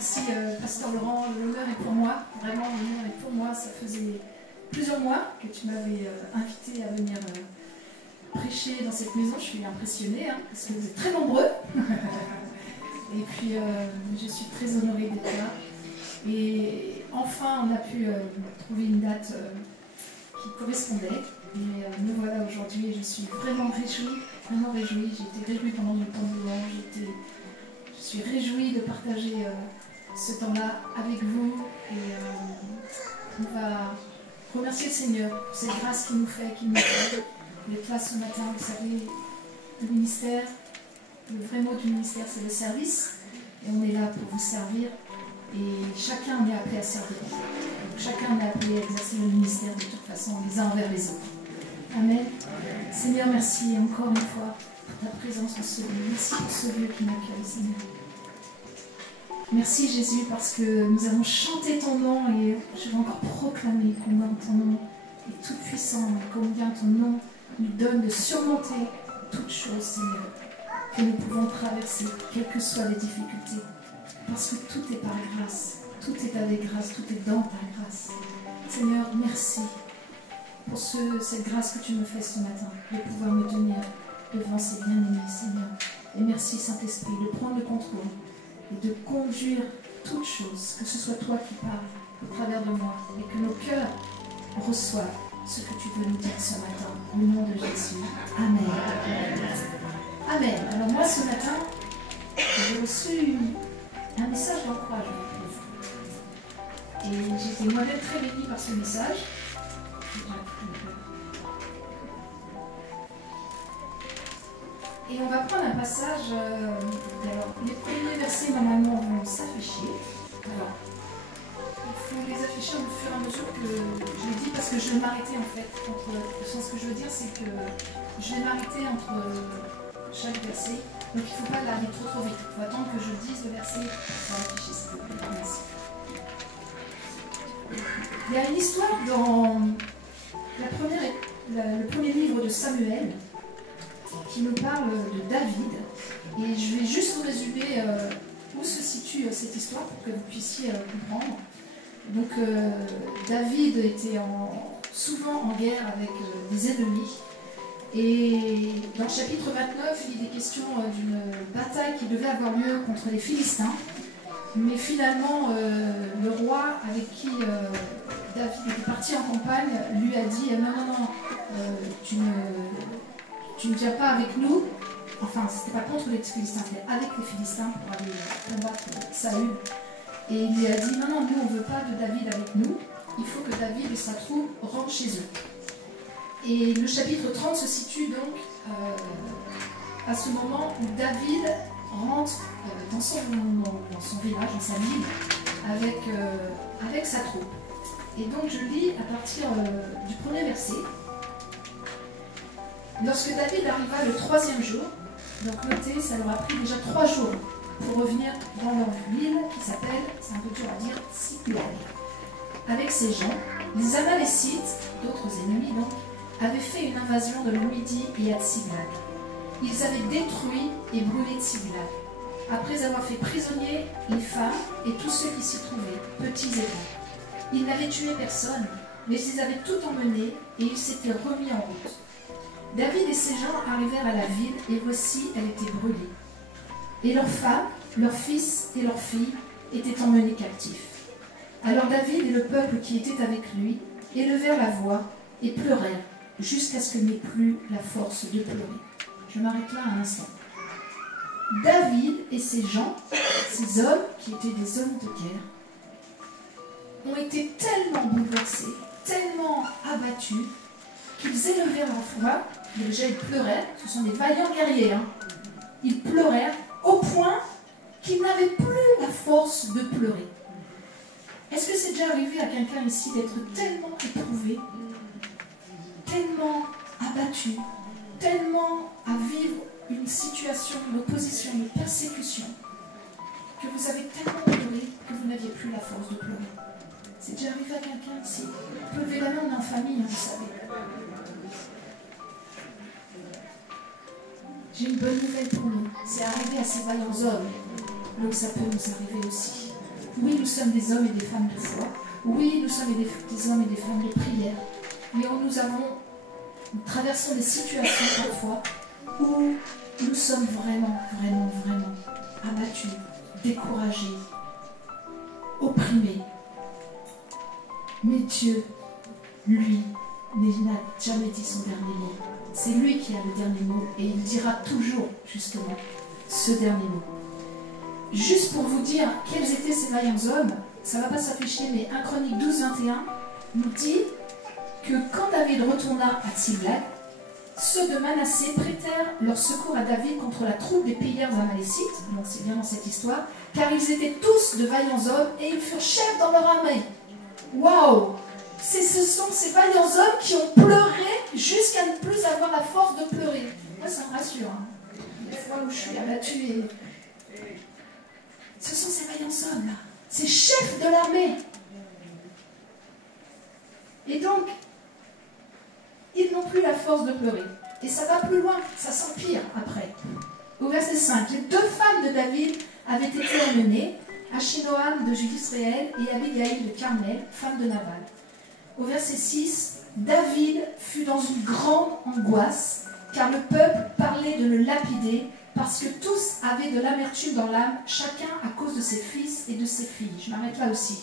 Merci, Pasteur Laurent. L'honneur est pour moi. Vraiment, l'honneur est pour moi. Ça faisait plusieurs mois que tu m'avais invité à venir prêcher dans cette maison. Je suis impressionnée, hein, parce que vous êtes très nombreux. Et puis, je suis très honorée d'être là. Et enfin, on a pu trouver une date qui correspondait. Et me voilà aujourd'hui et je suis vraiment réjouie. J'ai été réjouie pendant le temps de louange. Je suis réjouie de partager ce temps-là avec vous. Et on va remercier le Seigneur pour cette grâce qu'il nous fait, qu'il nous fait. D'être là ce matin, vous savez, le ministère, le vrai mot du ministère, c'est le service. Et on est là pour vous servir. Et chacun est appelé à servir. Donc, chacun est appelé à exercer le ministère de toute façon, les uns envers les autres. Amen. Seigneur, merci encore une fois pour ta présence en ce lieu. Merci pour ce lieu qui m'accueille, Seigneur. Merci Jésus parce que nous avons chanté ton nom et je vais encore proclamer combien ton nom est tout puissant et combien ton nom nous donne de surmonter toutes choses, Seigneur, que nous pouvons traverser, quelles que soient les difficultés. Parce que tout est par grâce, tout est avec grâce, tout est dans ta grâce. Seigneur, merci pour cette grâce que tu me fais ce matin, de pouvoir me tenir devant ces bien-aimés, Seigneur. Et merci, Saint-Esprit, de prendre le contrôle et de conduire toutes choses, que ce soit toi qui parles au travers de moi, et que nos cœurs reçoivent ce que tu veux nous dire ce matin, au nom de Jésus. Amen. Amen. Alors moi, ce matin, j'ai reçu un message d'encouragement. Et j'étais moi-même très bénie par ce message. Et on va prendre un passage. Alors, les premiers versets normalement vont s'afficher. Alors, il faut les afficher au fur et à mesure que je le dis parce que je vais m'arrêter en fait. Ce que je veux dire, c'est que je vais m'arrêter entre chaque verset. Donc il ne faut pas aller trop vite. Il faut attendre que je dise le verset pour afficher, s'il vous plaît. Merci. Il y a une histoire dans le premier livre de Samuel qui nous parle de David. Et je vais juste vous résumer où se situe cette histoire pour que vous puissiez comprendre. Donc David était souvent en guerre avec des ennemis. Et dans le chapitre 29, il est question d'une bataille qui devait avoir lieu contre les Philistins. Mais finalement, le roi avec qui David était parti en campagne lui a dit non, tu ne viens pas avec nous. Enfin, c'était pas contre les Philistins, c'était avec les Philistins pour aller combattre Saül. Et il lui a dit non, nous on ne veut pas de David avec nous. Il faut que David et sa troupe rentrent chez eux. Et le chapitre 30 se situe donc à ce moment où David rentre dans son village, dans sa ville, avec sa troupe. Et donc je lis à partir du premier verset. Lorsque David arriva le 3e jour, donc notez, ça leur a pris déjà 3 jours pour revenir dans leur ville qui s'appelle, c'est un peu dur à dire, Tsiglag. Avec ces gens, les Amalécites, d'autres ennemis donc, avaient fait une invasion de Midi et à Tsiglag. Ils avaient détruit et brûlé Tsiglag, après avoir fait prisonniers les femmes et tous ceux qui s'y trouvaient, petits et grands. Ils n'avaient tué personne, mais ils avaient tout emmené et ils s'étaient remis en route. David et ses gens arrivèrent à la ville et voici, elle était brûlée. Et leurs femmes, leurs fils et leurs filles étaient emmenés captifs. Alors David et le peuple qui était avec lui élevèrent la voix et pleurèrent jusqu'à ce que n'ait plus la force de pleurer. Je m'arrête là un instant. David et ses gens, ces hommes qui étaient des hommes de guerre, ont été tellement bouleversés, tellement abattus, qu'ils élevèrent la voix. Déjà ils pleuraient, ce sont des vaillants guerriers. Ils pleurèrent au point qu'ils n'avaient plus la force de pleurer. Est-ce que c'est déjà arrivé à quelqu'un ici d'être tellement éprouvé, tellement abattu, tellement à vivre une situation d'opposition, de persécution, que vous avez tellement pleuré que vous n'aviez plus la force de pleurer? C'est déjà arrivé à quelqu'un ici? On peut lever la main, on est en famille, vous savez. J'ai une bonne nouvelle pour nous. C'est arrivé à ces vaillants hommes, donc ça peut nous arriver aussi. Oui, nous sommes des hommes et des femmes de foi. Oui, nous sommes des hommes et des femmes de prière. Mais nous traversons des situations parfois où nous sommes vraiment abattus, découragés, opprimés. Mais Dieu, lui, n'a jamais dit son dernier mot. C'est lui qui a le dernier mot et il dira toujours, justement, ce dernier mot. Juste pour vous dire quels étaient ces vaillants hommes, ça ne va pas s'afficher, mais 1 Chronique 12, 21 nous dit que quand David retourna à Tsiglag, ceux de Manassé prêtèrent leur secours à David contre la troupe des pilleurs amalécites, donc c'est bien dans cette histoire, car ils étaient tous de vaillants hommes et ils furent chefs dans leur armée. Waouh! Ce sont ces vaillants hommes qui ont pleuré jusqu'à ne plus avoir la force de pleurer. Moi, ça me rassure. Hein. Des fois où je suis abattue et... Ce sont ces vaillants hommes-là, ces chefs de l'armée. Et donc, ils n'ont plus la force de pleurer. Et ça va plus loin, ça s'empire après. Au verset 5, les 2 femmes de David avaient été emmenées, Achinoam de Judisraël et Abigail de Carmel, femme de Nabal. Au verset 6, David fut dans une grande angoisse, car le peuple parlait de le lapider, parce que tous avaient de l'amertume dans l'âme, chacun à cause de ses fils et de ses filles. Je m'arrête là aussi.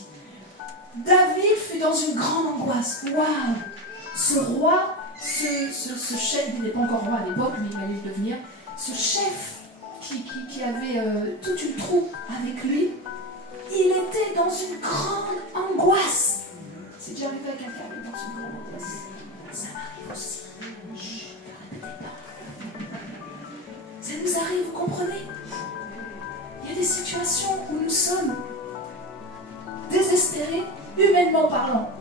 David fut dans une grande angoisse. Waouh! Ce roi, ce chef, il n'est pas encore roi à l'époque, mais il allait le devenir, ce chef qui avait toute une troupe avec lui, il était dans une grande angoisse. C'est déjà arrivé à quelqu'un qui est dans une grande angoisse. Ça m'arrive aussi. Chut, ne répétez pas. Ça nous arrive, vous comprenez? Il y a des situations où nous sommes désespérés, humainement parlant.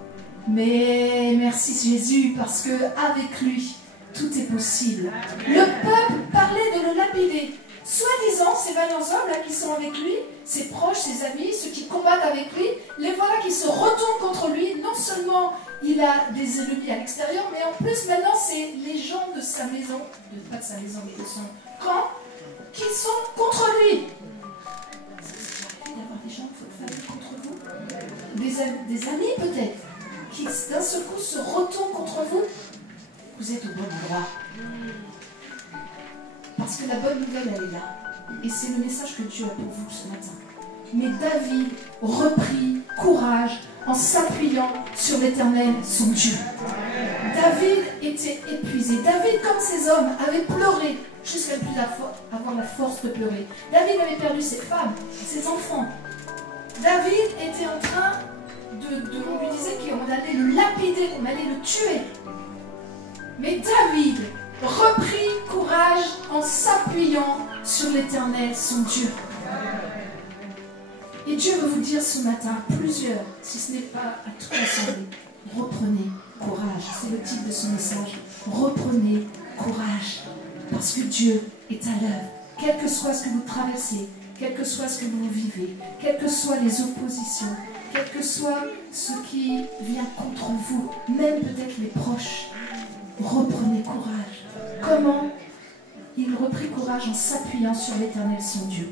Mais merci Jésus, parce que avec lui, tout est possible. Le peuple parlait de le lapider. Soi-disant, ces vaillants hommes là qui sont avec lui, ses proches, ses amis, ceux qui combattent avec lui, les voilà qui se retournent contre lui. Non seulement il a des ennemis à l'extérieur, mais en plus maintenant c'est les gens de sa maison, pas de sa maison, mais de son camp, qui sont contre lui. Ça arrive d'avoir des gens de votre famille contre vous, des amis peut-être, qui d'un seul coup se retournent contre vous. Vous êtes au bon endroit. Parce que la bonne nouvelle, elle est là. Et c'est le message que Dieu a pour vous ce matin. Mais David reprit courage en s'appuyant sur l'Éternel, son Dieu. David était épuisé. David, comme ces hommes, avait pleuré jusqu'à ne plus avoir la force de pleurer. David avait perdu ses femmes, ses enfants. David était en train on lui disait qu'on allait le lapider, qu'on allait le tuer. Mais David reprit courage en s'appuyant sur l'Éternel, son Dieu. Et Dieu veut vous dire ce matin, plusieurs, si ce n'est pas à toute l'assemblée, reprenez courage. C'est le titre de ce message. Reprenez courage. Parce que Dieu est à l'œuvre. Quel que soit ce que vous traversez, quel que soit ce que vous vivez, quelles que soient les oppositions, quel que soit ce qui vient contre vous, même peut-être les proches, reprenez courage. Comment? Il reprit courage en s'appuyant sur l'Éternel, son Dieu.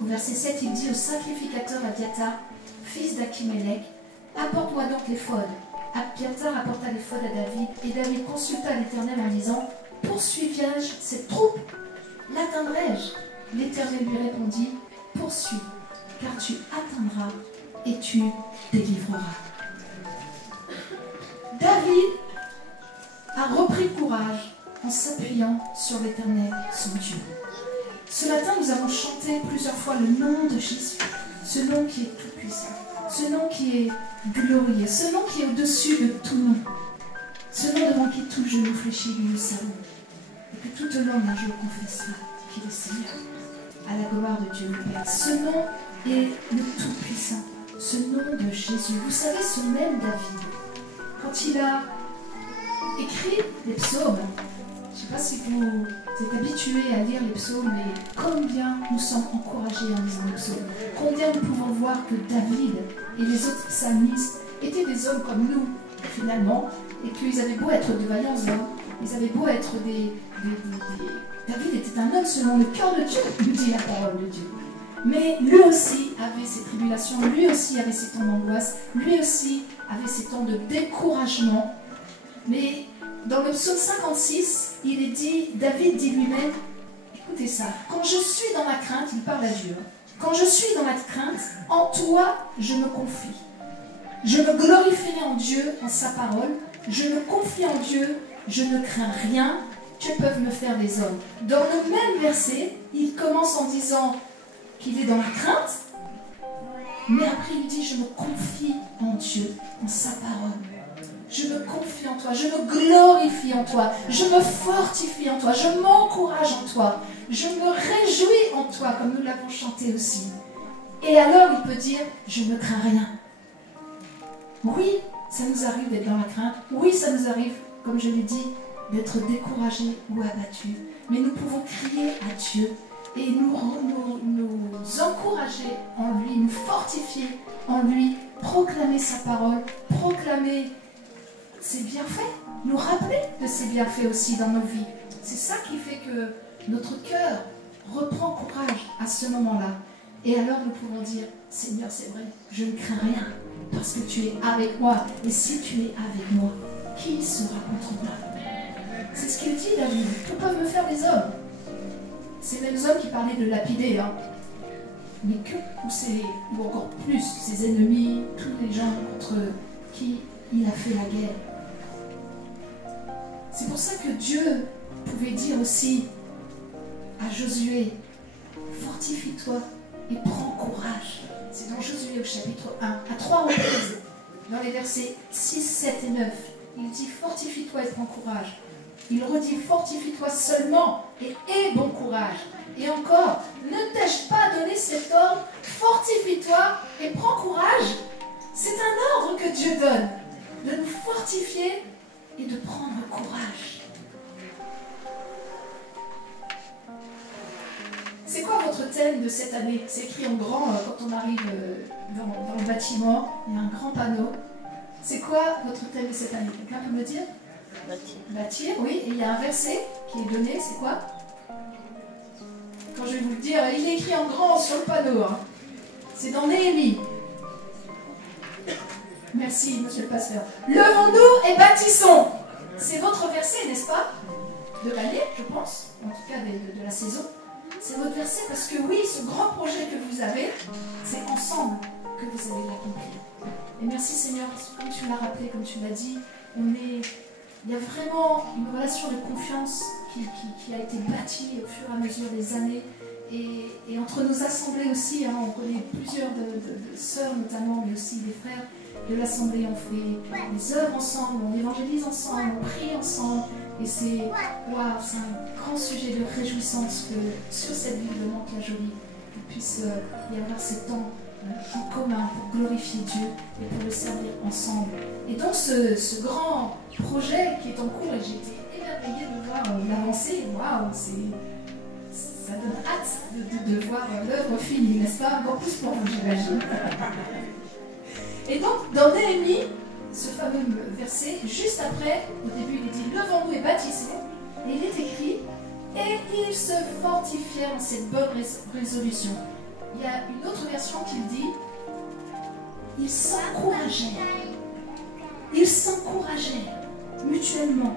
Au verset 7, il dit au sacrificateur Abiathar, fils d'Achimélec, apporte-moi donc l'éphod. Abiathar apporta l'éphod à David, et David consulta l'Éternel en disant, poursuivrai-je cette troupe? L'atteindrai-je? L'Éternel lui répondit, poursuis, car tu atteindras et tu délivreras. David a repris courage en s'appuyant sur l'Éternel, son Dieu. Ce matin, nous avons chanté plusieurs fois le nom de Jésus, ce nom qui est tout puissant, ce nom qui est glorieux, ce nom qui est au-dessus de tout nom, ce nom devant qui tout genou fléchit, lui le savons, et que toute langue un jour confessera qu'il est Seigneur, à la gloire de Dieu le Père. Ce nom est le tout-puissant, ce nom de Jésus. Vous savez, ce même David, quand il a écrit les psaumes, je ne sais pas si vous êtes habitués à lire les psaumes, mais combien nous sommes encouragés en lisant les psaumes. Combien nous pouvons voir que David et les autres psalmistes étaient des hommes comme nous, finalement, et qu'ils avaient beau être de vaillants hommes, ils avaient beau être David était un homme selon le cœur de Dieu, nous dit la parole de Dieu. Mais lui aussi avait ses tribulations, lui aussi avait ses temps d'angoisse, lui aussi avait ses temps de découragement. Mais dans le psaume 56, il est dit, David dit lui-même, écoutez ça, quand je suis dans la crainte, il parle à Dieu, quand je suis dans la crainte, en toi je me confie. Je me glorifierai en Dieu, en sa parole, je me confie en Dieu, je ne crains rien, que peuvent me faire les hommes. Dans le même verset, il commence en disant qu'il est dans la crainte, mais après il dit, je me confie en Dieu, en sa parole. Je me confie en toi, je me glorifie en toi, je me fortifie en toi, je m'encourage en toi, je me réjouis en toi, comme nous l'avons chanté aussi. Et alors il peut dire, je ne crains rien. Oui, ça nous arrive d'être dans la crainte, oui, ça nous arrive, comme je l'ai dit, d'être découragés ou abattus. Mais nous pouvons crier à Dieu et nous encourager en lui, nous fortifier en lui, proclamer sa parole, proclamer ses bienfaits, nous rappeler de ses bienfaits aussi dans nos vies. C'est ça qui fait que notre cœur reprend courage à ce moment-là. Et alors nous pouvons dire, Seigneur, c'est vrai, je ne crains rien, parce que tu es avec moi. Et si tu es avec moi, qui sera contre moi? C'est ce qu'il dit, David. Que peuvent me faire les hommes? Ces mêmes hommes qui parlaient de lapider, hein. Mais que, ou encore plus, ses ennemis, tous les gens contre qui il a fait la guerre. C'est pour ça que Dieu pouvait dire aussi à Josué, fortifie-toi et prends courage. C'est dans Josué au chapitre 1, à 3 reprises, dans les versets 6, 7 et 9. Il dit, fortifie-toi et prends courage. Il redit, fortifie-toi seulement et aie bon courage. Et encore, ne t'ai-je pas donné cet ordre, fortifie-toi et prends courage? C'est un ordre que Dieu donne, de nous fortifier et de prendre courage. C'est quoi votre thème de cette année? C'est écrit en grand quand on arrive dans le bâtiment, il y a un grand panneau. C'est quoi votre thème de cette année? Quelqu'un peut me dire? Bâtir, oui. Et il y a un verset qui est donné, c'est quoi? Quand je vais vous le dire, il est écrit en grand sur le panneau. Hein. C'est dans Néhémie. Merci, monsieur le pasteur. Levons-nous et bâtissons. C'est votre verset, n'est-ce pas? De l'année, je pense, en tout cas de la saison. C'est votre verset parce que oui, ce grand projet que vous avez, c'est ensemble que vous allez l'accomplir. Et merci Seigneur, parce que comme tu l'as rappelé, comme tu l'as dit, il y a vraiment une relation de confiance qui a été bâtie au fur et à mesure des années. Et entre nos assemblées aussi, hein, on connaît plusieurs de sœurs notamment, mais aussi des frères de l'assemblée. On fait des œuvres ensemble, on évangélise ensemble, on prie ensemble. Et c'est un grand sujet de réjouissance que sur cette ville de Mantes-la-Jolie, il puisse y avoir ces temps en commun pour glorifier Dieu et pour le servir ensemble. Et donc ce grand projet qui est en cours, et j'ai été émerveillée de voir l'avancer, waouh, ça donne hâte de voir l'œuvre finie, n'est-ce pas? Encore plus pour vous, j'imagine. Et donc, dans Néhémie, ce fameux verset, juste après, au début, il dit « Levons-nous et bâtissons », et il est écrit « Et ils se fortifièrent en cette bonne résolution ». Il y a une autre version qui dit « Ils s'encouragèrent ». Ils s'encouragèrent mutuellement.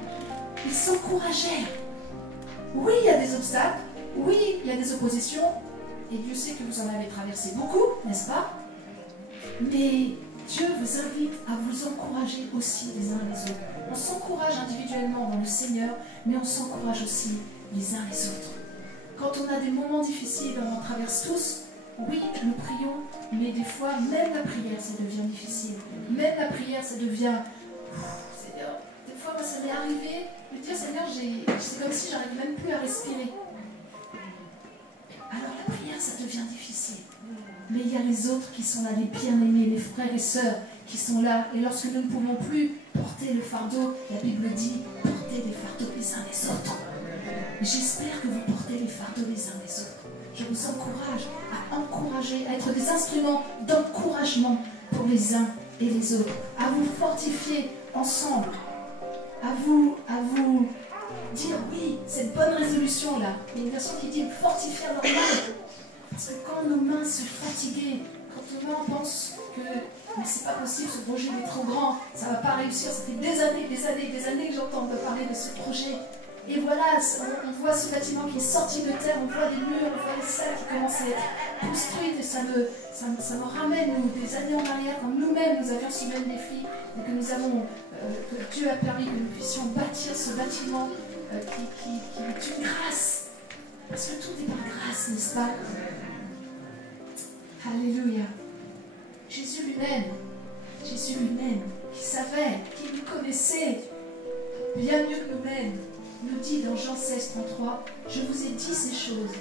Ils s'encouragèrent. Oui, il y a des obstacles. Oui, il y a des oppositions. Et Dieu sait que vous en avez traversé beaucoup, n'est-ce pas? Mais Dieu vous invite à vous encourager aussi les uns les autres. On s'encourage individuellement dans le Seigneur, mais on s'encourage aussi les uns les autres. Quand on a des moments difficiles, on en traverse tous. Oui, nous prions, mais des fois, même la prière, ça devient difficile. Même la prière, ça devient... Seigneur, des fois, moi, ça m'est arrivé de dire, Seigneur, c'est comme si j'arrive même plus à respirer. Alors la prière, ça devient difficile. Mais il y a les autres qui sont là, les bien-aimés, les frères et sœurs qui sont là. Et lorsque nous ne pouvons plus porter le fardeau, la Bible dit, portez les fardeaux les uns les autres. J'espère que vous portez les fardeaux les uns les autres. Je vous encourage à encourager, à être des instruments d'encouragement pour les uns et les autres, à vous fortifier ensemble, à vous dire oui, cette bonne résolution-là. Il y a une version qui dit fortifier leur âme. Parce que quand nos mains se fatiguent, quand nos mains pensent que mais c'est pas possible, ce projet est trop grand, ça va pas réussir, ça fait des années que j'entends parler de ce projet. Et voilà, on voit ce bâtiment qui est sorti de terre, on voit des murs, on voit des salles qui commencent à être construites, et ça me ramène nous, des années en arrière, quand nous-mêmes nous avions ce même défi, et que que Dieu a permis que nous puissions bâtir ce bâtiment qui est une grâce. Parce que tout est par grâce, n'est-ce pas? Alléluia. Jésus lui-même, qui savait, qui nous connaissait bien mieux que nous-mêmes, nous dit dans Jean 16, 33, « Je vous ai dit ces choses,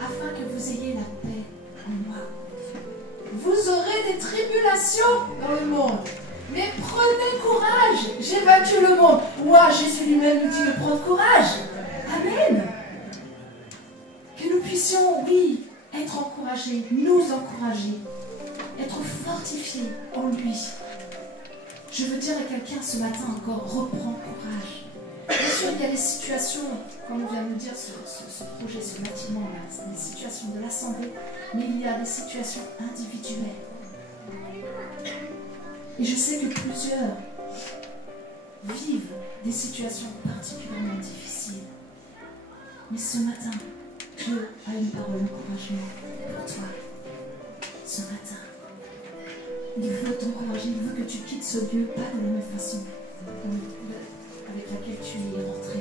afin que vous ayez la paix en moi. Vous aurez des tribulations dans le monde, mais prenez courage, j'ai vaincu le monde. » Ouah, Jésus lui-même nous dit de prendre courage. Amen. Que nous puissions, oui, être encouragés, nous encourager, être fortifiés en lui. Je veux dire à quelqu'un ce matin encore, reprends courage. Bien sûr, il y a des situations, comme on vient de nous dire sur ce projet, ce bâtiment-là, c'est des situations de l'Assemblée, mais il y a des situations individuelles. Et je sais que plusieurs vivent des situations particulièrement difficiles. Mais ce matin, Dieu a une parole d'encouragement pour toi. Ce matin, il veut t'encourager, il veut que tu quittes ce lieu, pas de la même façon avec laquelle tu es rentré,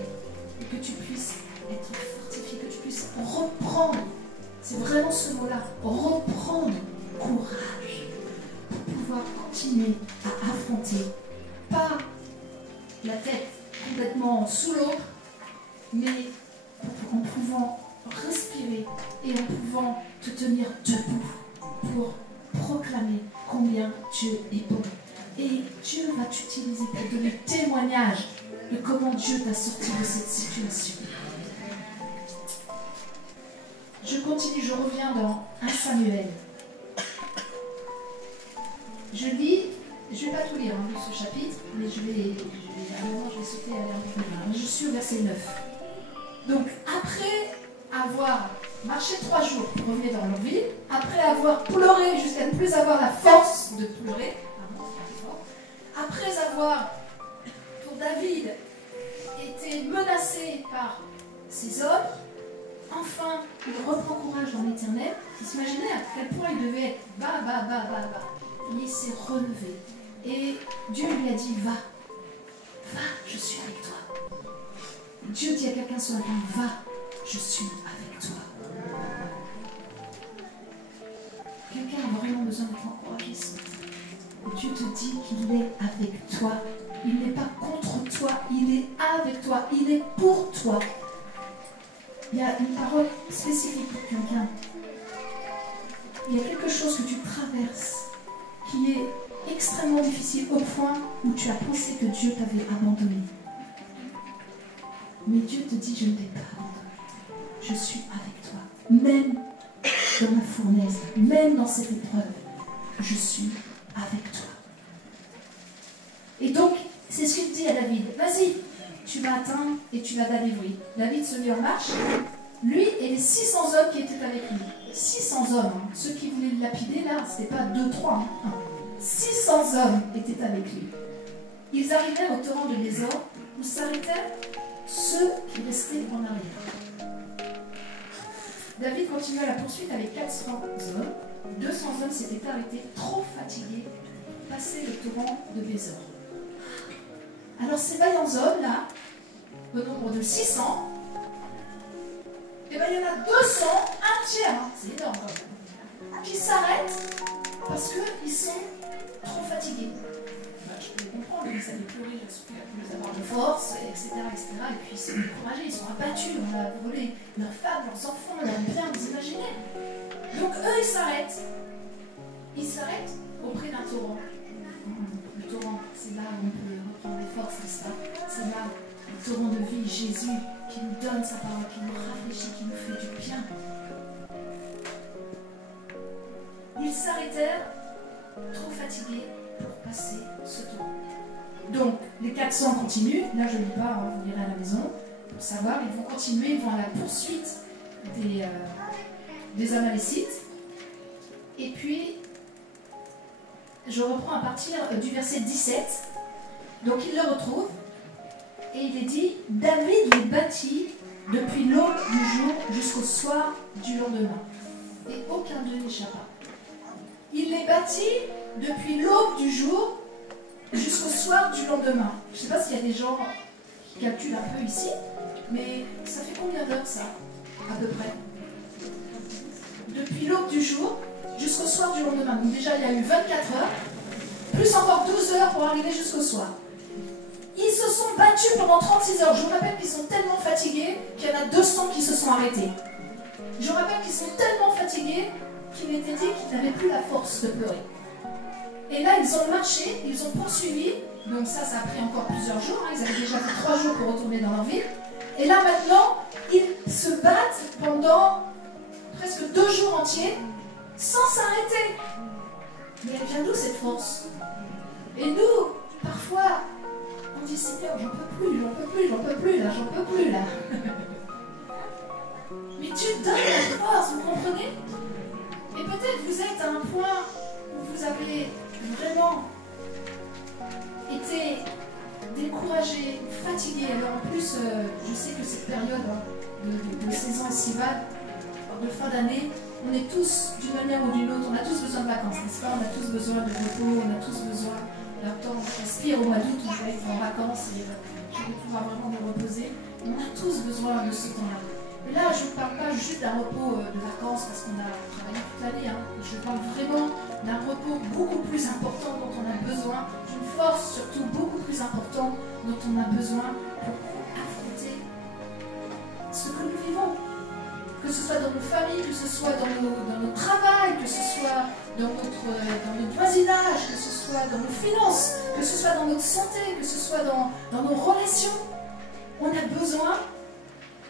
et que tu puisses être fortifié, que tu puisses reprendre, c'est vraiment ce mot-là, reprendre courage pour pouvoir continuer à affronter, pas la tête complètement sous l'eau, mais en pouvant respirer et en pouvant te tenir debout pour proclamer combien Dieu est bon. Et Dieu va t'utiliser pour donner témoignage de comment Dieu t'a sorti de cette situation. Je continue, je reviens dans 1 Samuel. Je lis, je ne vais pas tout lire de ce chapitre, mais je vais sauter à l'air plus loin. Je suis au verset 9. Donc, après avoir marché 3 jours pour revenir dans leur ville, après avoir pleuré jusqu'à ne plus avoir la force de pleurer, après avoir, pour David, été menacé par ses hommes, enfin, il reprend courage dans l'Éternel. Vous imaginez à quel point il devait être bas. Il s'est relevé. Et Dieu lui a dit, va, je suis avec toi. Dieu dit à quelqu'un ce matin, va, je suis avec toi. Quelqu'un a vraiment besoin d'être encouragé ce matin. Dieu te dit qu'il est avec toi. Il n'est pas contre toi, il est avec toi, il est pour toi. Il y a une parole spécifique pour quelqu'un. Il y a quelque chose que tu traverses qui est extrêmement difficile au point où tu as pensé que Dieu t'avait abandonné. Mais Dieu te dit, je ne t'ai pas abandonné. Je suis avec toi. Même dans la fournaise, même dans cette épreuve, je suis avec toi. Et donc, c'est ce qu'il dit à David. Vas-y, tu vas atteindre et tu vas délivrer. David se met en marche. Lui et les 600 hommes qui étaient avec lui. 600 hommes. Hein. Ceux qui voulaient le lapider, là, c'était pas 2-3. Hein. 600 hommes étaient avec lui. Ils arrivèrent au torrent de Bézor où s'arrêtèrent ceux qui restaient en arrière. David continua la poursuite avec 400 hommes. 200 hommes s'étaient arrêtés, trop fatigués, pour passer le torrent de Bézor. Alors ces vaillants hommes là, au nombre de 600, et bien il y en a 200, un tiers, hein, c'est énorme quand même, qui s'arrêtent parce qu'ils sont trop fatigués. Ben, je peux les comprendre, ils avaient pleuré, ils avoir de force, etc., et puis ils sont découragés, ils sont abattus, on a volé leurs femmes, leurs enfants, leurs biens, vous imaginez. Donc eux ils s'arrêtent. Ils s'arrêtent auprès d'un torrent. Le torrent, c'est là où on peut reprendre des forces, n'est-ce pas? C'est là, le torrent de vie, Jésus, qui nous donne sa parole, qui nous rafraîchit, qui nous fait du bien. Ils s'arrêtèrent, trop fatigués, pour passer ce torrent. Donc, les 400 continuent. Là, je ne lis pas, hein, vous lirez à la maison, pour savoir. Ils vont continuer, ils vont à la poursuite des des Amalécites. Et puis, je reprends à partir du verset 17. Donc il le retrouve, et il est dit, David les bâtit depuis l'aube du jour jusqu'au soir du lendemain. Et aucun d'eux n'échappa. Il les bâtit depuis l'aube du jour jusqu'au soir du lendemain. Je ne sais pas s'il y a des gens qui calculent un peu ici, mais ça fait combien d'heures ça, à peu près? Depuis l'aube du jour jusqu'au soir du lendemain. Donc déjà, il y a eu 24 heures, plus encore 12 heures pour arriver jusqu'au soir. Ils se sont battus pendant 36 heures. Je vous rappelle qu'ils sont tellement fatigués qu'il y en a 200 qui se sont arrêtés. Je vous rappelle qu'ils sont tellement fatigués qu'il était dit qu'ils n'avaient plus la force de pleurer. Et là, ils ont marché, ils ont poursuivi. Donc ça a pris encore plusieurs jours. Ils avaient déjà fait 3 jours pour retourner dans leur ville. Et là, maintenant, ils se battent pendant presque 2 jours entiers sans s'arrêter. Mais elle vient d'où cette force? Et nous, parfois, on dit Seigneur, j'en peux plus, j'en peux plus, j'en peux plus là, j'en peux plus là. Mais Dieu donne la force, vous comprenez? Et peut-être vous êtes à un point où vous avez vraiment été découragé, fatigué. Alors en plus, je sais que cette période de saison estivale, de fin d'année, on est tous, d'une manière ou d'une autre, on a tous besoin de vacances, n'est-ce pas? On a tous besoin de repos, on a tous besoin d'un temps. J'aspire au mois d'août où je vais être en vacances et je vais pouvoir vraiment me reposer. On a tous besoin de ce temps-là. Mais là, je ne parle pas juste d'un repos de vacances parce qu'on a travaillé toute l'année. Hein. Je parle vraiment d'un repos beaucoup plus important dont on a besoin, d'une force surtout beaucoup plus importante dont on a besoin pour affronter ce que nous vivons. Que ce soit dans nos familles, que ce soit dans notre travail, que ce soit dans notre voisinage, que ce soit dans nos finances, que ce soit dans notre santé, que ce soit dans nos relations. On a besoin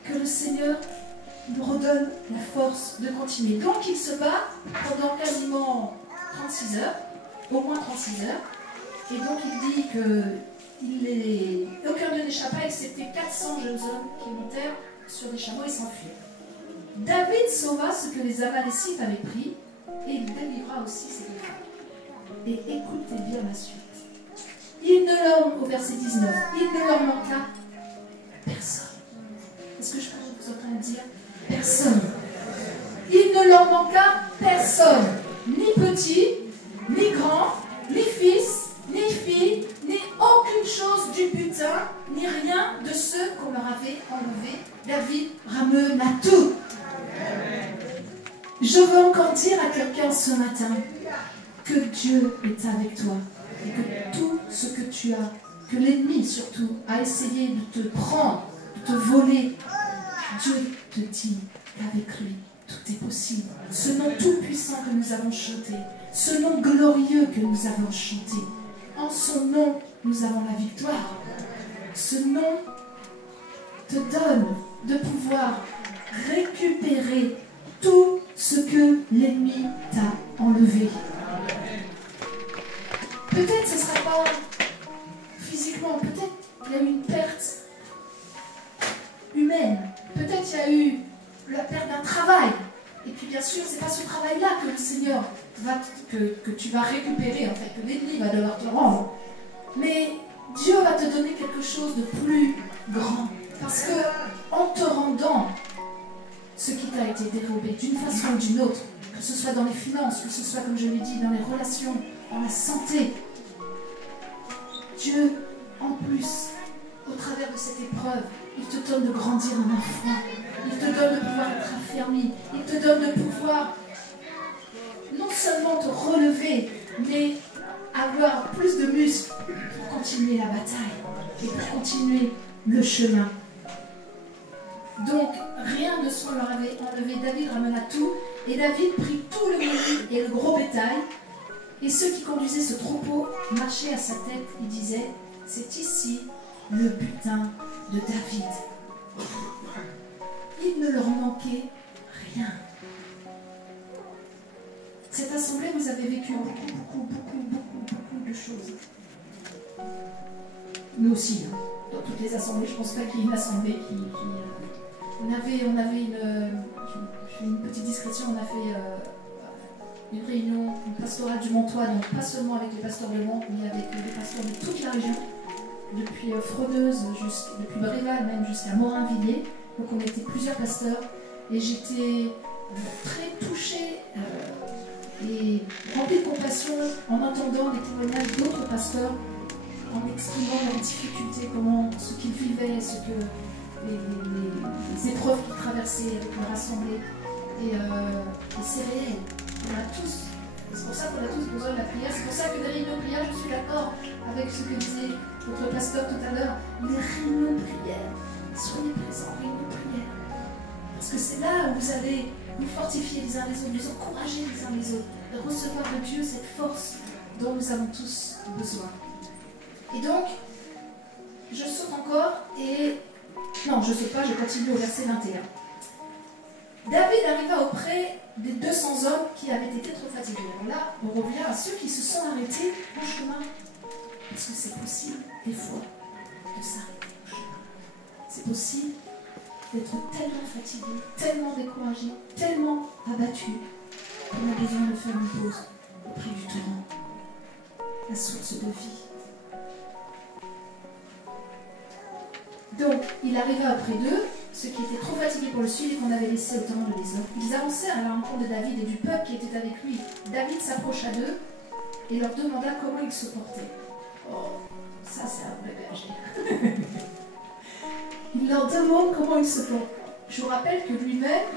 que le Seigneur nous redonne la force de continuer. Donc il se bat pendant quasiment 36 heures, au moins 36 heures, et donc il dit que aucun d'eux n'échappa excepté 400 jeunes hommes qui montèrent sur des chameaux et s'enfuirent. David sauva ce que les Amalécites avaient pris, et il délivra aussi ses deux femmes. Et écoutez bien la suite. Au verset 19, il ne leur manqua personne. Est-ce que je peux vous entendre dire personne? Il ne leur manqua personne, ni petit, ni grand, ni fils, ni fille, ni aucune chose du butin, ni rien de ce qu'on leur avait enlevé. David ramena tout. Je veux encore dire à quelqu'un ce matin que Dieu est avec toi et que tout ce que tu as, que l'ennemi surtout a essayé de te prendre, de te voler, Dieu te dit qu'avec lui tout est possible. Ce nom tout puissant que nous avons chanté, ce nom glorieux que nous avons chanté, en son nom nous avons la victoire. Ce nom te donne de pouvoir récupérer tout ce que l'ennemi t'a enlevé. Peut-être ce ne sera pas physiquement, peut-être il y a eu une perte humaine, peut-être il y a eu la perte d'un travail. Et puis bien sûr, ce n'est pas ce travail-là que le Seigneur que tu vas récupérer, en fait, que l'ennemi va devoir te rendre. Mais Dieu va te donner quelque chose de plus grand. Parce que en te rendant ce qui t'a été dérobé d'une façon ou d'une autre, que ce soit dans les finances, que ce soit, comme je l'ai dit, dans les relations, dans la santé, Dieu, en plus, au travers de cette épreuve, il te donne de grandir en enfant. Il te donne de pouvoir être affermi. Il te donne de pouvoir non seulement te relever, mais avoir plus de muscles pour continuer la bataille et pour continuer le chemin. Donc, rien de ce qu'on leur avait enlevé. David ramena tout, et David prit tout le menu et le gros bétail, et ceux qui conduisaient ce troupeau marchaient à sa tête et disaient, c'est ici le butin de David. Il ne leur manquait rien. Cette assemblée, vous avez vécu beaucoup de choses. Nous aussi, hein. Dans toutes les assemblées, je ne pense pas qu'il y ait une assemblée On avait je fais une petite discrétion, on a fait une réunion, une pastorale du Montois, donc pas seulement avec les pasteurs de Mont, mais avec les pasteurs de toute la région, depuis Frodeuse, depuis Bréval même jusqu'à Morinvilliers. Donc on était plusieurs pasteurs et j'étais très touchée et remplie de compassion en entendant les témoignages d'autres pasteurs, en exprimant leurs difficultés, ce qu'ils vivaient, les épreuves qu'ils traversaient avec leur assemblée. Et c'est réel. On a tous. C'est pour ça qu'on a tous besoin de la prière. C'est pour ça que des réunions de prière, je suis d'accord avec ce que disait votre pasteur tout à l'heure. Les réunions de prière. Soyez présents aux réunions de prière. Parce que c'est là où vous allez vous fortifier les uns les autres, vous encourager les uns les autres, de recevoir de Dieu cette force dont nous avons tous besoin. Et donc, je saute encore et... Non, je ne saute pas, je continue au verset 21. David arriva auprès des 200 hommes qui avaient été trop fatigués. Alors là, on revient à ceux qui se sont arrêtés en chemin. Parce que c'est possible, des fois, de s'arrêter en chemin. C'est possible d'être tellement fatigué, tellement découragé, tellement abattu qu'on a besoin de faire une pause auprès du torrent, la source de vie. Donc, il arriva auprès d'eux, ceux qui étaient trop fatigués pour le suivre et qu'on avait laissé au temps de les hommes. Ils avancèrent à la rencontre de David et du peuple qui était avec lui. David s'approcha d'eux et leur demanda comment ils se portaient. Oh, ça c'est un vrai berger. Il leur demande comment ils se portent. Je vous rappelle que lui-même,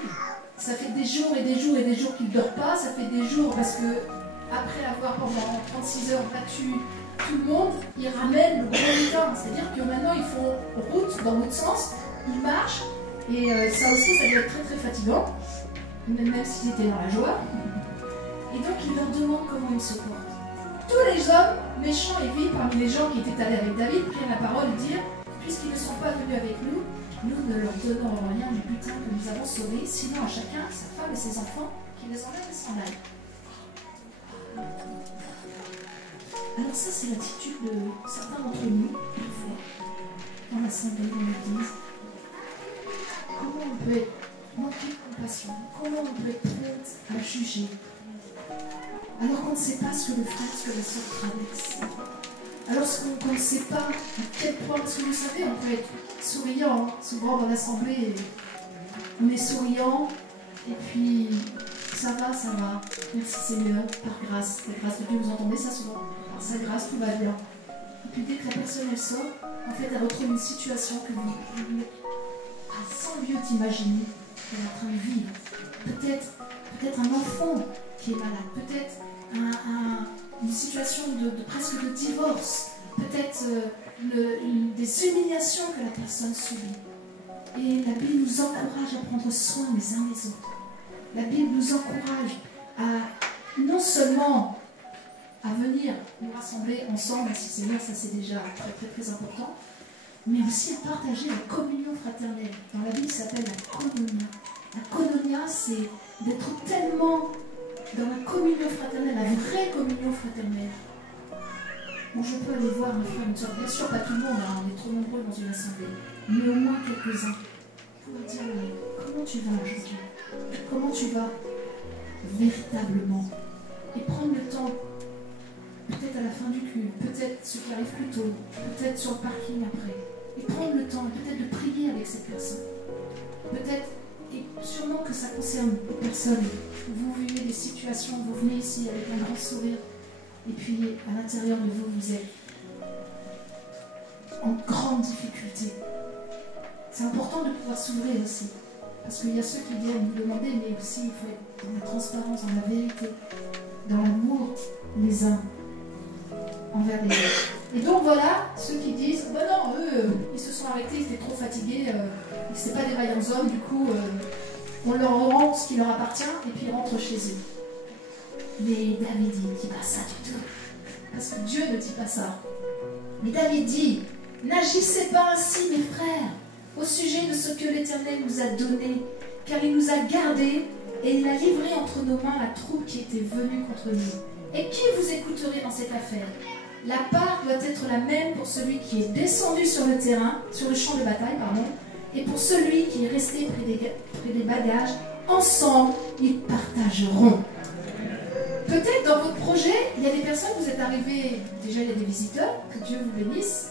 ça fait des jours et des jours et des jours qu'il ne dort pas. Ça fait des jours parce que, après avoir pendant 36 heures battu tout le monde, il ramène le gros état. C'est-à-dire que maintenant ils font route dans l'autre sens, ils marchent, et ça aussi, ça doit être très très fatigant, même s'ils étaient dans la joie. Et donc il leur demande comment ils se portent. Tous les hommes, méchants et vils parmi les gens qui étaient allés avec David, prirent la parole et dirent: puisqu'ils ne sont pas venus avec nous, nous ne leur donnons rien du butin que nous avons sauvé, sinon à chacun, sa femme et ses enfants, qui les enlèvent et s'en aillent. Alors ça, c'est l'attitude de certains d'entre nous, parfois, dans l'assemblée, dans l'église. Comment on peut être manqué de compassion? Comment on peut être prête à juger? Alors qu'on ne sait pas ce que le frère, ce que la sœur traverse. Alors qu'on ne sait pas à quel point, parce que vous savez, on peut être souriant, hein, souvent dans l'assemblée, on est souriant, et puis ça va, merci Seigneur, par grâce, la grâce de Dieu, vous entendez ça souvent? Par sa grâce, tout va bien. Et puis dès que la personne elle sort, en fait elle retrouve une situation que vous à 100 lieues d'imaginer qu'elle est en train de vivre. Peut-être un enfant qui est malade, peut-être une situation de presque de divorce, peut-être des humiliations que la personne subit. Et la Bible nous encourage à prendre soin les uns des autres. La Bible nous encourage à non seulement à venir nous rassembler ensemble, si c'est bien, ça c'est déjà très très très important, mais aussi à partager la communion fraternelle. Dans la Bible, ça s'appelle la koinonia. La koinonia, c'est d'être tellement dans la communion fraternelle, la vraie communion fraternelle, où je peux aller voir un frère, une soeur. Bien sûr, pas tout le monde, hein, on est trop nombreux dans une assemblée, mais au moins quelques-uns. Pour dire, comment tu vas aujourd'hui? Comment tu vas véritablement? Et prendre le temps, peut-être à la fin du culte, peut-être ceux qui arrivent plus tôt, peut-être sur le parking après, et prendre le temps, peut-être de prier avec cette personne. Peut-être, et sûrement que ça concerne des personnes. Vous vivez des situations, vous venez ici avec un grand sourire, et puis à l'intérieur de vous, vous êtes en grande difficulté. C'est important de pouvoir s'ouvrir aussi. Parce qu'il y a ceux qui viennent nous demander, mais aussi il faut être dans la transparence, dans la vérité, dans l'amour les uns envers les autres. Et donc voilà, ceux qui disent, ben non, eux, ils se sont arrêtés, ils étaient trop fatigués, c'est pas des vaillants hommes, du coup, on leur rend ce qui leur appartient, et puis ils rentrent chez eux. Mais David dit, ne dit pas ça du tout. Parce que Dieu ne dit pas ça. Mais David dit, n'agissez pas ainsi, mes frères, au sujet de ce que l'Éternel nous a donné, car il nous a gardés et il a livré entre nos mains la troupe qui était venue contre nous. Et qui vous écouterait dans cette affaire? La part doit être la même pour celui qui est descendu sur le terrain, sur le champ de bataille, pardon, Et pour celui qui est resté près des bagages, ensemble, ils partageront. Peut-être dans votre projet, il y a des personnes, vous êtes arrivés, déjà il y a des visiteurs, que Dieu vous bénisse.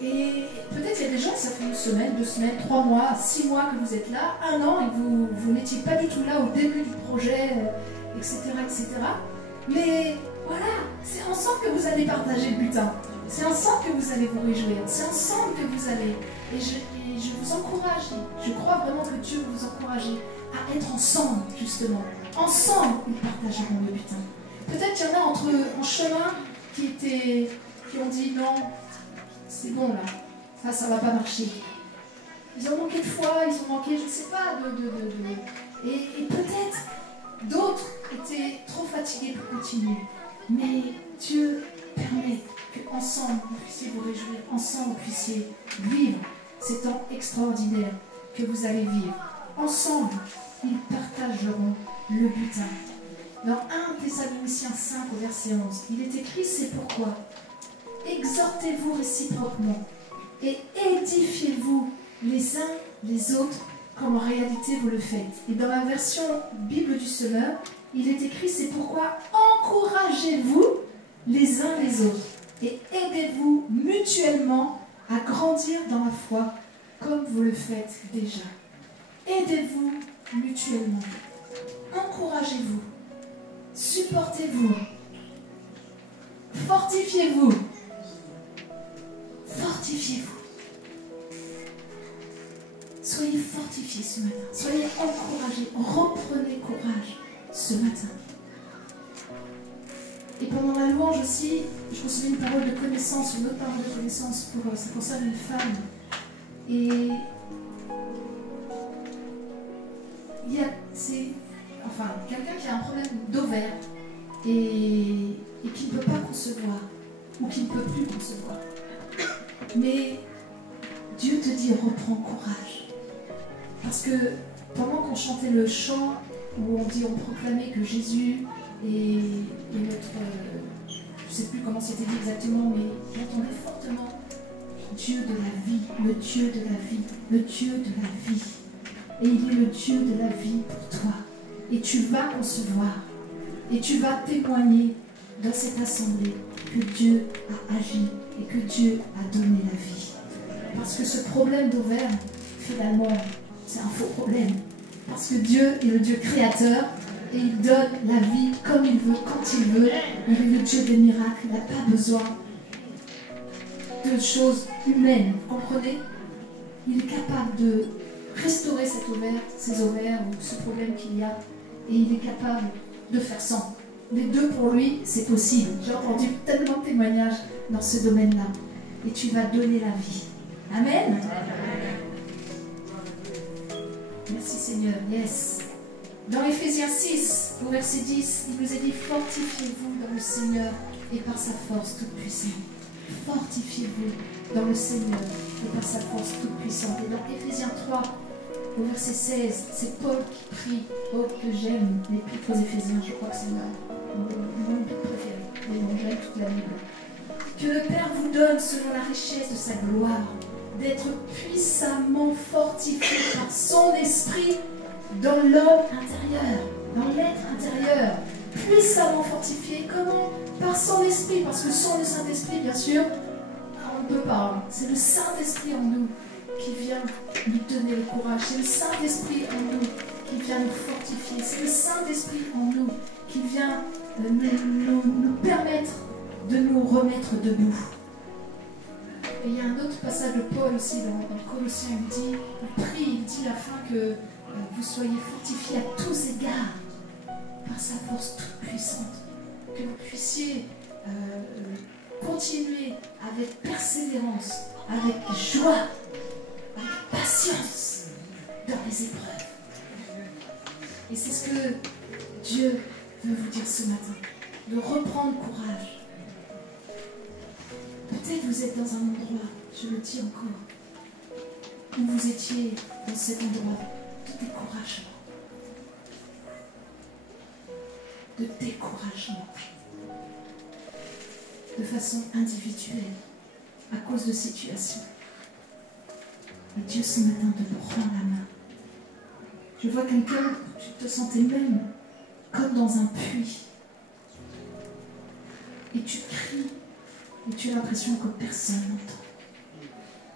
Et peut-être il y a des gens, ça fait 1 semaine, 2 semaines, 3 mois, 6 mois que vous êtes là, 1 an, et vous n'étiez pas du tout là au début du projet, etc., etc. Mais voilà, c'est ensemble que vous allez partager le butin. C'est ensemble que vous allez vous réjouir. C'est ensemble que vous allez. Et je vous encourage, je crois vraiment que Dieu va vous encourager à être ensemble, justement. Ensemble, ils partageront le butin. Peut-être qu'il y en a en chemin qui ont dit non, c'est bon là, ça ne va pas marcher. Ils ont manqué de foi, ils ont manqué, je ne sais pas, Et peut-être d'autres étaient trop fatigués pour continuer. Mais Dieu permet qu'ensemble, vous puissiez vous réjouir, ensemble, vous puissiez vivre ces temps extraordinaires que vous allez vivre. Ensemble, ils partageront le butin. Dans 1 Thessaloniciens 5 au verset 11, il est écrit, c'est pourquoi exhortez-vous réciproquement et édifiez-vous les uns les autres comme en réalité vous le faites. Et dans la version Bible du Semeur, il est écrit, c'est pourquoi encouragez-vous les uns les autres et aidez-vous mutuellement à grandir dans la foi comme vous le faites déjà. Aidez-vous mutuellement. Encouragez-vous. Supportez-vous. Fortifiez-vous. Fortifiez-vous. Soyez fortifiés ce matin. Soyez encouragés. Reprenez courage ce matin. Et pendant la louange aussi, je recevais une parole de connaissance, une autre parole de connaissance ça concerne une femme. Et il y a quelqu'un qui a un problème d'ovaire et qui ne peut pas concevoir ou qui ne peut plus concevoir. Mais Dieu te dit reprends courage. Parce que pendant qu'on chantait le chant où on proclamait que Jésus est notre, je ne sais plus comment c'était dit exactement, mais j'entendais fortement Dieu de la vie, le Dieu de la vie, le Dieu de la vie. Et il est le Dieu de la vie pour toi. Et tu vas concevoir. Et tu vas témoigner dans cette assemblée que Dieu a agi et que Dieu a donné la vie. Parce que ce problème d'ovaire, finalement, c'est un faux problème. Parce que Dieu est le Dieu créateur et il donne la vie comme il veut, quand il veut. Il est le Dieu des miracles. Il n'a pas besoin de choses humaines. Vous comprenez? Il est capable de restaurer ces ovaires ou ce problème qu'il y a. Et il est capable de faire sans. Les deux pour lui, c'est possible. J'ai entendu tellement de témoignages dans ce domaine-là. Et tu vas donner la vie. Amen. Merci Seigneur. Yes. Dans Éphésiens 6, au verset 10, il nous est dit, fortifiez-vous dans le Seigneur et par sa force toute puissante. Fortifiez-vous dans le Seigneur et par sa force toute puissante. Et dans Éphésiens 3, au verset 16, c'est Paul qui prie. Paul que j'aime, l'épître aux Éphésiens, je crois que c'est mon épître préféré. Mais bon, j'aime toute la Bible. Que le Père vous donne, selon la richesse de sa gloire, d'être puissamment fortifié par son esprit dans l'homme intérieur, dans l'être intérieur. Puissamment fortifié, comment? Par son esprit, parce que sans le Saint-Esprit, bien sûr, on ne peut pas. C'est le Saint-Esprit en nous qui vient nous donner le courage. C'est le Saint-Esprit en nous qui vient nous fortifier. C'est le Saint-Esprit en nous qui vient nous permettre de nous remettre debout. Et il y a un autre passage de Paul aussi dans Colossiens, il dit afin que vous soyez fortifiés à tous égards par sa force toute puissante, que vous puissiez continuer avec persévérance, avec joie, avec patience dans les épreuves. Et c'est ce que Dieu veut vous dire ce matin, de reprendre courage. Peut-être vous êtes dans un endroit, je le dis encore, où vous étiez dans cet endroit de découragement. De découragement. De façon individuelle, à cause de situations. Et Dieu ce matin te prend la main. Je vois quelqu'un, tu te sentais même comme dans un puits. Et tu cries, et tu as l'impression que personne n'entend.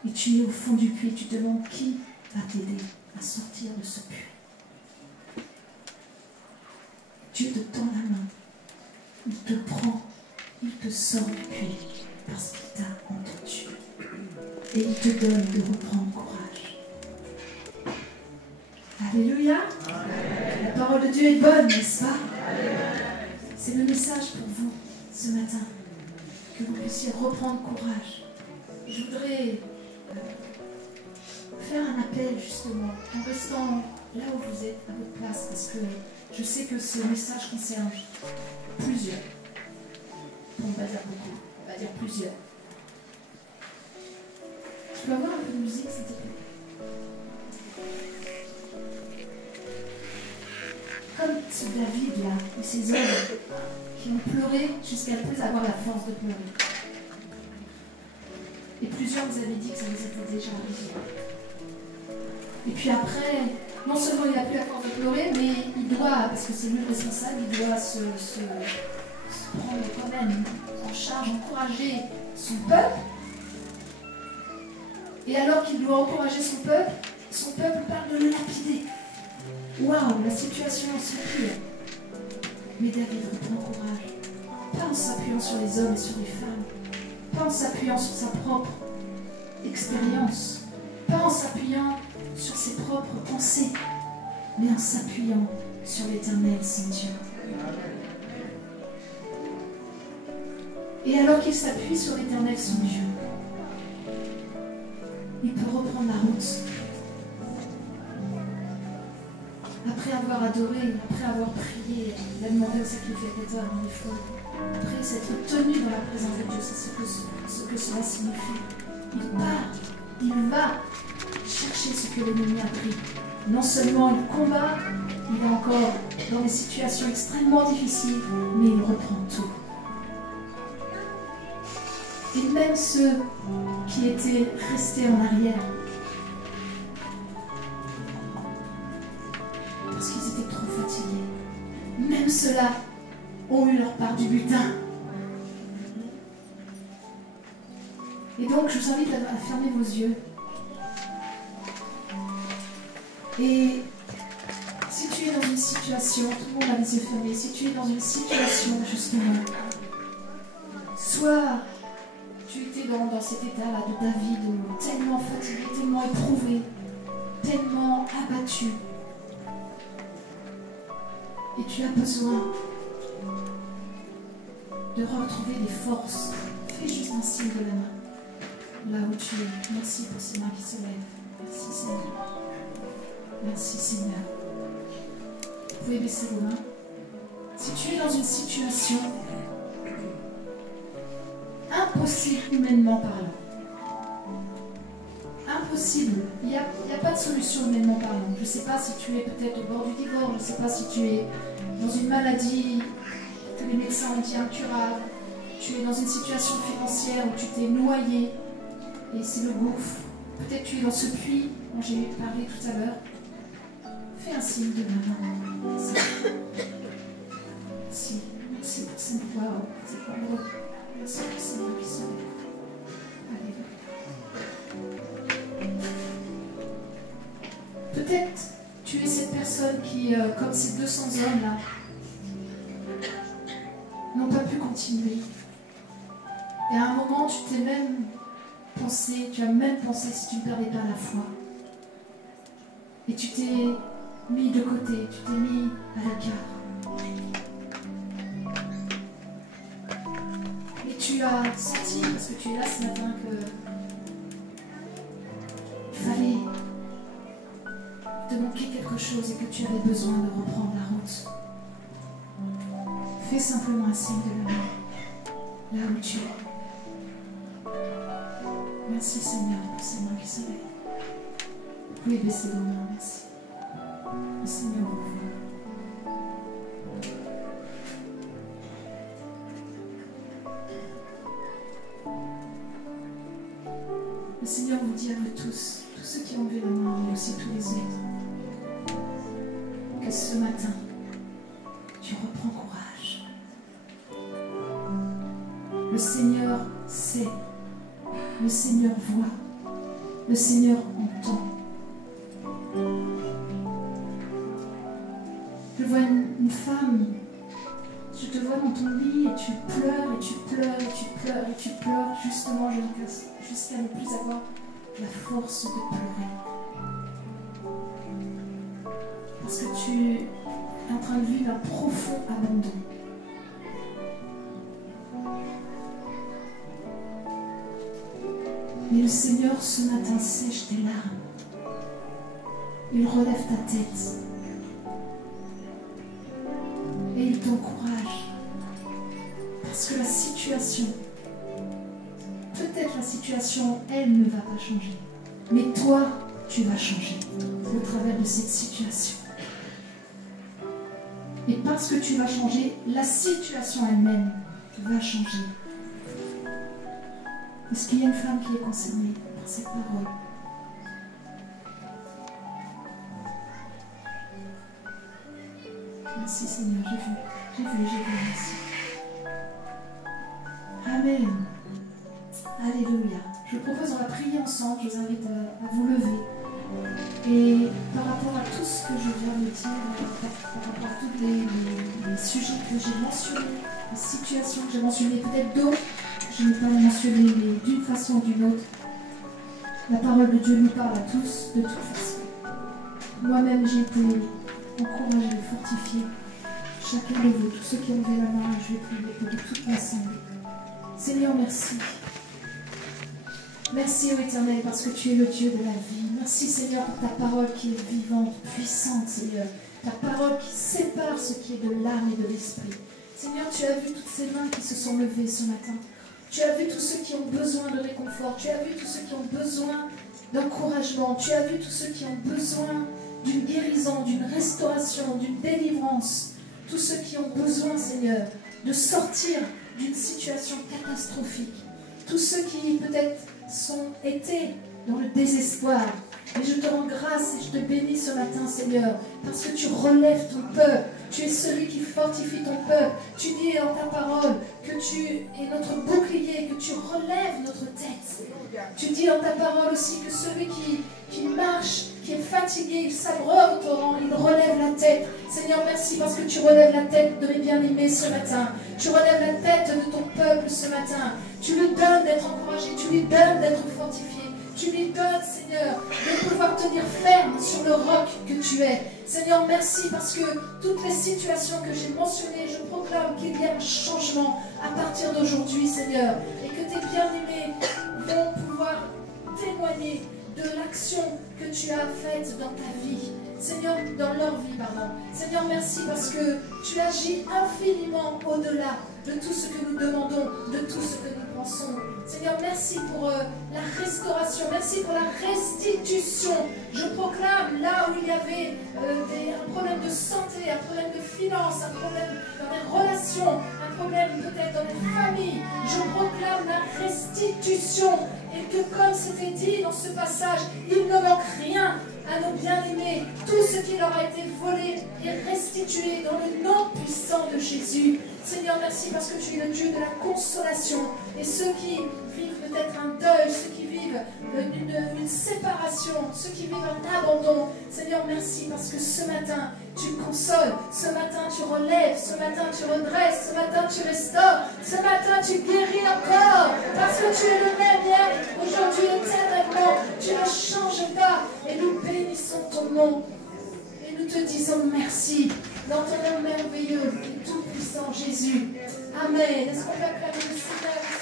Et tu es au fond du puits, et tu te demandes qui va t'aider à sortir de ce puits. Dieu te tend la main, il te prend, il te sort du puits parce qu'il t'a entendu. Et il te donne de reprendre courage. Alléluia. La parole de Dieu est bonne, n'est-ce pas? C'est le message pour vous ce matin, que vous puissiez reprendre courage. Et je voudrais faire un appel justement, en restant là où vous êtes, à votre place, parce que je sais que ce message concerne plusieurs. On va dire beaucoup, on va dire plusieurs. Tu peux avoir un peu de musique, s'il te plaît? Comme ce David-là, et ces hommes qui ont pleuré jusqu'à ne plus avoir la force de pleurer. Et plusieurs vous avez dit que ça vous était déjà arrivé. Et puis après, non seulement il n'a plus la force de pleurer, mais il doit, parce que c'est lui le responsable, il doit se prendre quand même en charge, encourager son peuple. Et alors qu'il doit encourager son peuple parle de le lapider. Waouh, la situation est pire. Mais David reprend courage. Pas en s'appuyant sur les hommes et sur les femmes. Pas en s'appuyant sur sa propre expérience. Pas en s'appuyant sur ses propres pensées. Mais en s'appuyant sur l'Éternel, son Dieu. Et alors qu'il s'appuie sur l'Éternel, son Dieu, il peut reprendre la route. Après avoir adoré, après avoir prié, il a demandé au sacrificateur dans les fois. Après s'être tenu dans la présence de Dieu, c'est ce que cela signifie. Il part, il va chercher ce que l'ennemi a pris. Non seulement il combat, il est encore dans des situations extrêmement difficiles, mais il reprend tout. Et même ceux qui étaient restés en arrière, parce qu'ils étaient trop fatigués, même ceux-là ont eu leur part du butin. Et donc je vous invite à fermer vos yeux. Et si tu es dans une situation, tout le monde a les yeux fermés, si tu es dans une situation justement, soit tu étais dans cet état-là de David, tellement fatigué, tellement éprouvé, tellement abattu, et tu as besoin de retrouver des forces. Fais juste un signe de la main, là où tu es. Merci pour ces mains qui se lèvent. Merci Seigneur. Merci Seigneur. Vous pouvez baisser vos mains. Si tu es dans une situation impossible humainement parlant, impossible, il n'y a pas de solution humainement parlant. Je ne sais pas si tu es peut-être au bord du divorce, je ne sais pas si tu es dans une maladie que les médecins ont dit incurable, tu es dans une situation financière où tu t'es noyé et c'est le gouffre. Peut-être tu es dans ce puits dont j'ai parlé tout à l'heure. Fais un signe de la main. Merci. Merci. Merci pour cette voix. C'est pas drôle. Merci pour ces mains qui sont là. Alléluia. Peut-être tu es cette personne qui, comme ces 200 hommes-là, n'ont pas pu continuer. Et à un moment, tu as même pensé si tu ne perdais pas la foi. Et tu t'es mis de côté, tu t'es mis à l'écart. Et tu as senti, parce que tu es là ce matin, que il fallait te manquer quelque chose et que tu avais besoin de reprendre la route. Fais simplement un signe de la main, là où tu es. Merci Seigneur pour ces mains qui se lèvent. Vous pouvez baisser vos mains, merci. Le Seigneur vous voit. Le Seigneur vous dit à vous tous ceux qui ont levé la main, mais aussi tous les autres, que ce matin, tu reprends courage. Le Seigneur sait, le Seigneur voit, le Seigneur entend. Je vois une femme, je te vois dans ton lit et tu pleures et tu pleures et tu pleures et tu pleures justement jusqu'à ne plus avoir la force de pleurer. Parce que tu es en train de vivre un profond abandon. Mais le Seigneur ce matin sèche tes larmes. Il relève ta tête. Et il t'encourage. Parce que la situation, peut-être la situation, elle ne va pas changer. Mais toi, tu vas changer au travers de cette situation. Et parce que tu vas changer, la situation elle-même va changer. Est-ce qu'il y a une femme qui est concernée par cette parole? Merci Seigneur, j'ai vu, merci. Amen. Alléluia. Je vous propose, on va prier ensemble, je vous invite à vous lever. Et par rapport à tout ce que je viens de dire, par rapport à tous les sujets que j'ai mentionnés, les situations que j'ai mentionnées, peut-être d'autres, je n'ai pas mentionné, mais d'une façon ou d'une autre, la parole de Dieu nous parle à tous, de toute façon. Moi-même, j'ai été encouragée, fortifiée. Chacun de vous, tous ceux qui ont levé la main, je vais prier pour toute l'assemblée. Seigneur, merci. Merci, ô Éternel, parce que tu es le Dieu de la vie. Merci, Seigneur, pour ta parole qui est vivante, puissante, Seigneur. Ta parole qui sépare ce qui est de l'âme et de l'esprit. Seigneur, tu as vu toutes ces mains qui se sont levées ce matin. Tu as vu tous ceux qui ont besoin de réconfort. Tu as vu tous ceux qui ont besoin d'encouragement. Tu as vu tous ceux qui ont besoin d'une guérison, d'une restauration, d'une délivrance. Tous ceux qui ont besoin, Seigneur, de sortir d'une situation catastrophique. Tous ceux qui peut-être été dans le désespoir. Mais je te rends grâce et je te bénis ce matin, Seigneur, parce que tu relèves ton peuple. Tu es celui qui fortifie ton peuple. Tu dis dans ta parole que tu es notre bouclier, que tu relèves notre tête. Tu dis dans ta parole aussi que celui qui marche, qui est fatigué, il s'abreuve au torrent, il relève la tête. Seigneur, merci parce que tu relèves la tête de mes bien-aimés ce matin. Tu relèves la tête de ton peuple ce matin. Tu lui donnes d'être encouragé, tu lui donnes d'être fortifié. Tu lui donnes, Seigneur, de pouvoir tenir ferme sur le roc que tu es. Seigneur, merci parce que toutes les situations que j'ai mentionnées, je proclame qu'il y a un changement à partir d'aujourd'hui, Seigneur. Et que tes bien-aimés vont pouvoir témoigner de l'action que tu as faite dans ta vie. Seigneur, dans leur vie, pardon. Seigneur, merci parce que tu agis infiniment au-delà de tout ce que nous demandons, de tout ce que nous pensons. Seigneur, merci pour la restauration, merci pour la restitution. Je proclame là où il y avait un problème de santé, un problème de finances, un problème dans les relations, un problème peut-être dans les familles. Je proclame la restitution et que comme c'était dit dans ce passage, il ne manque rien à nos bien-aimés. Tout ce qui leur a été volé est restitué dans le nom puissant de Jésus. Seigneur, merci parce que tu es le Dieu de la consolation. Et ceux qui vivent peut-être un deuil, ceux qui vivent une séparation, ceux qui vivent un abandon, Seigneur, merci parce que ce matin, tu consoles, ce matin, tu relèves, ce matin, tu redresses, ce matin, tu restaures, ce matin, tu guéris encore. Parce que tu es le même hier, aujourd'hui, éternellement. Tu ne changes pas. Et nous bénissons ton nom. Et nous te disons merci. Dans ton nom merveilleux et tout-puissant Jésus. Amen. Est-ce qu'on peut acclamer le Seigneur?